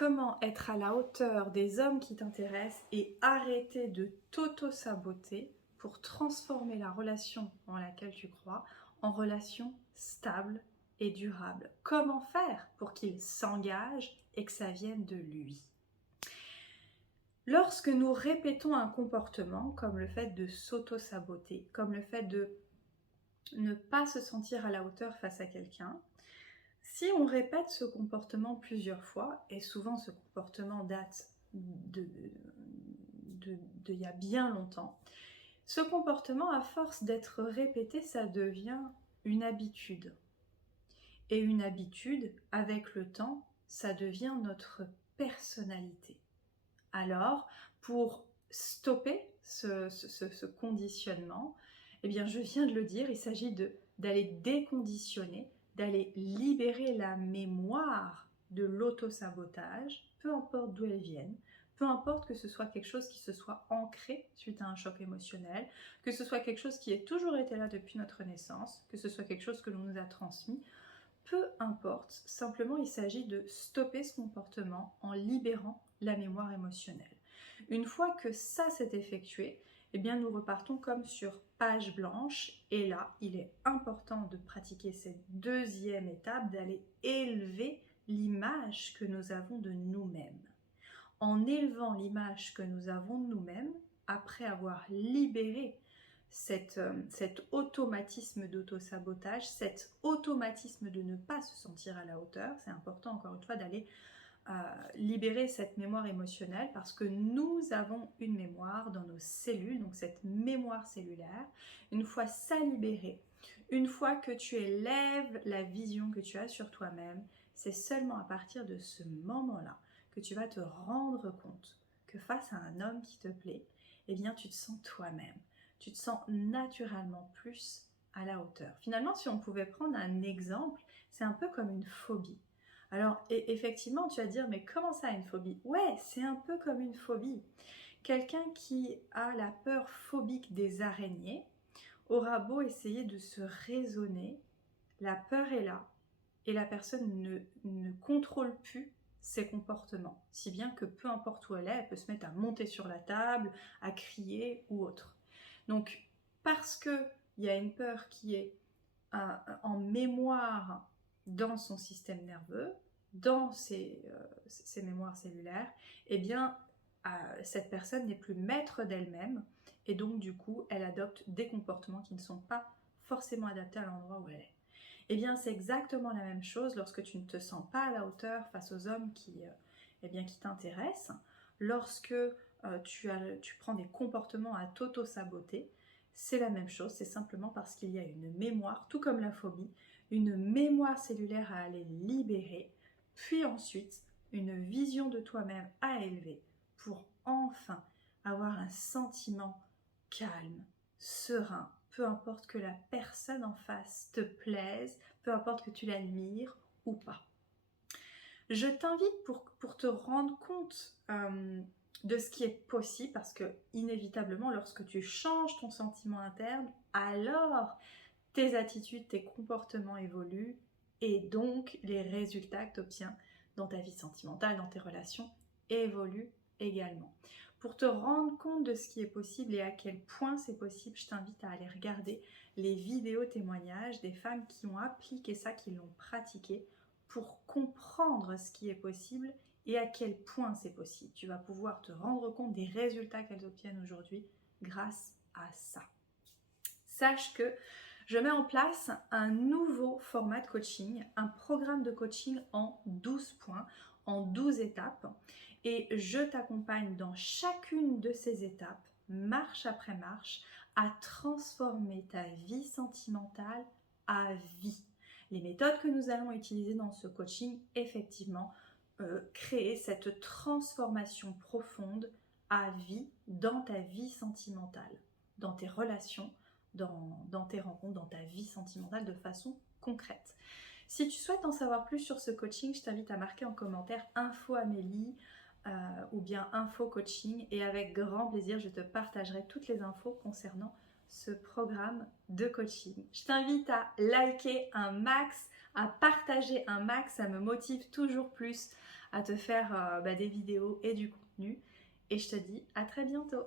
Comment être à la hauteur des hommes qui t'intéressent et arrêter de t'auto-saboter pour transformer la relation en laquelle tu crois en relation stable et durable. Comment faire pour qu'il s'engage et que ça vienne de lui? Lorsque nous répétons un comportement comme le fait de s'auto-saboter, comme le fait de ne pas se sentir à la hauteur face à quelqu'un, si on répète ce comportement plusieurs fois, et souvent ce comportement date d'il y a bien longtemps, ce comportement, à force d'être répété, ça devient une habitude. Et une habitude, avec le temps, ça devient notre personnalité. Alors, pour stopper ce conditionnement, eh bien, je viens de le dire, il s'agit d'aller déconditionner, d'aller libérer la mémoire de l'auto-sabotage, peu importe d'où elle vienne, peu importe que ce soit quelque chose qui se soit ancré suite à un choc émotionnel, que ce soit quelque chose qui ait toujours été là depuis notre naissance, que ce soit quelque chose que l'on nous a transmis, peu importe, simplement il s'agit de stopper ce comportement en libérant la mémoire émotionnelle. Une fois que ça s'est effectué, eh bien nous repartons comme sur page blanche et là, il est important de pratiquer cette deuxième étape, d'aller élever l'image que nous avons de nous-mêmes. En élevant l'image que nous avons de nous-mêmes, après avoir libéré cet automatisme d'auto-sabotage, cet automatisme de ne pas se sentir à la hauteur, c'est important encore une fois d'aller libérer cette mémoire émotionnelle parce que nous avons une mémoire dans nos cellules, donc cette mémoire cellulaire. Une fois ça libéré, une fois que tu élèves la vision que tu as sur toi-même, c'est seulement à partir de ce moment-là que tu vas te rendre compte que face à un homme qui te plaît, eh bien tu te sens toi-même, tu te sens naturellement plus à la hauteur. Finalement, si on pouvait prendre un exemple, c'est un peu comme une phobie. Alors effectivement, tu vas dire, mais comment ça une phobie? Ouais, c'est un peu comme une phobie. Quelqu'un qui a la peur phobique des araignées aura beau essayer de se raisonner, la peur est là et la personne ne contrôle plus ses comportements. Si bien que peu importe où elle peut se mettre à monter sur la table, à crier ou autre. Donc, parce qu'il y a une peur qui est en mémoire dans son système nerveux, dans ses mémoires cellulaires, eh bien, cette personne n'est plus maître d'elle-même et donc du coup, elle adopte des comportements qui ne sont pas forcément adaptés à l'endroit où elle est. Eh bien, c'est exactement la même chose lorsque tu ne te sens pas à la hauteur face aux hommes qui t'intéressent, lorsque tu prends des comportements à t'auto-saboter, c'est la même chose, c'est simplement parce qu'il y a une mémoire, tout comme la phobie, une mémoire cellulaire à aller libérer, puis ensuite une vision de toi-même à élever pour enfin avoir un sentiment calme, serein, peu importe que la personne en face te plaise, peu importe que tu l'admires ou pas. Je t'invite pour te rendre compte de ce qui est possible, parce que inévitablement, lorsque tu changes ton sentiment interne, alors tes attitudes, tes comportements évoluent et donc les résultats que tu obtiens dans ta vie sentimentale, dans tes relations, évoluent également. Pour te rendre compte de ce qui est possible et à quel point c'est possible, je t'invite à aller regarder les vidéos témoignages des femmes qui ont appliqué ça, qui l'ont pratiqué, pour comprendre ce qui est possible et à quel point c'est possible. Tu vas pouvoir te rendre compte des résultats qu'elles obtiennent aujourd'hui grâce à ça. Sache que je mets en place un nouveau format de coaching, un programme de coaching en 12 points, en 12 étapes. Et je t'accompagne dans chacune de ces étapes, marche après marche, à transformer ta vie sentimentale à vie. Les méthodes que nous allons utiliser dans ce coaching, effectivement, créer cette transformation profonde à vie dans ta vie sentimentale, dans tes relations, dans tes rencontres, dans ta vie sentimentale de façon concrète. Si tu souhaites en savoir plus sur ce coaching, je t'invite à marquer en commentaire info Amélie ou bien info coaching et avec grand plaisir je te partagerai toutes les infos concernant ce programme de coaching. Je t'invite à liker un max, à partager un max, ça me motive toujours plus à te faire des vidéos et du contenu. Et je te dis à très bientôt.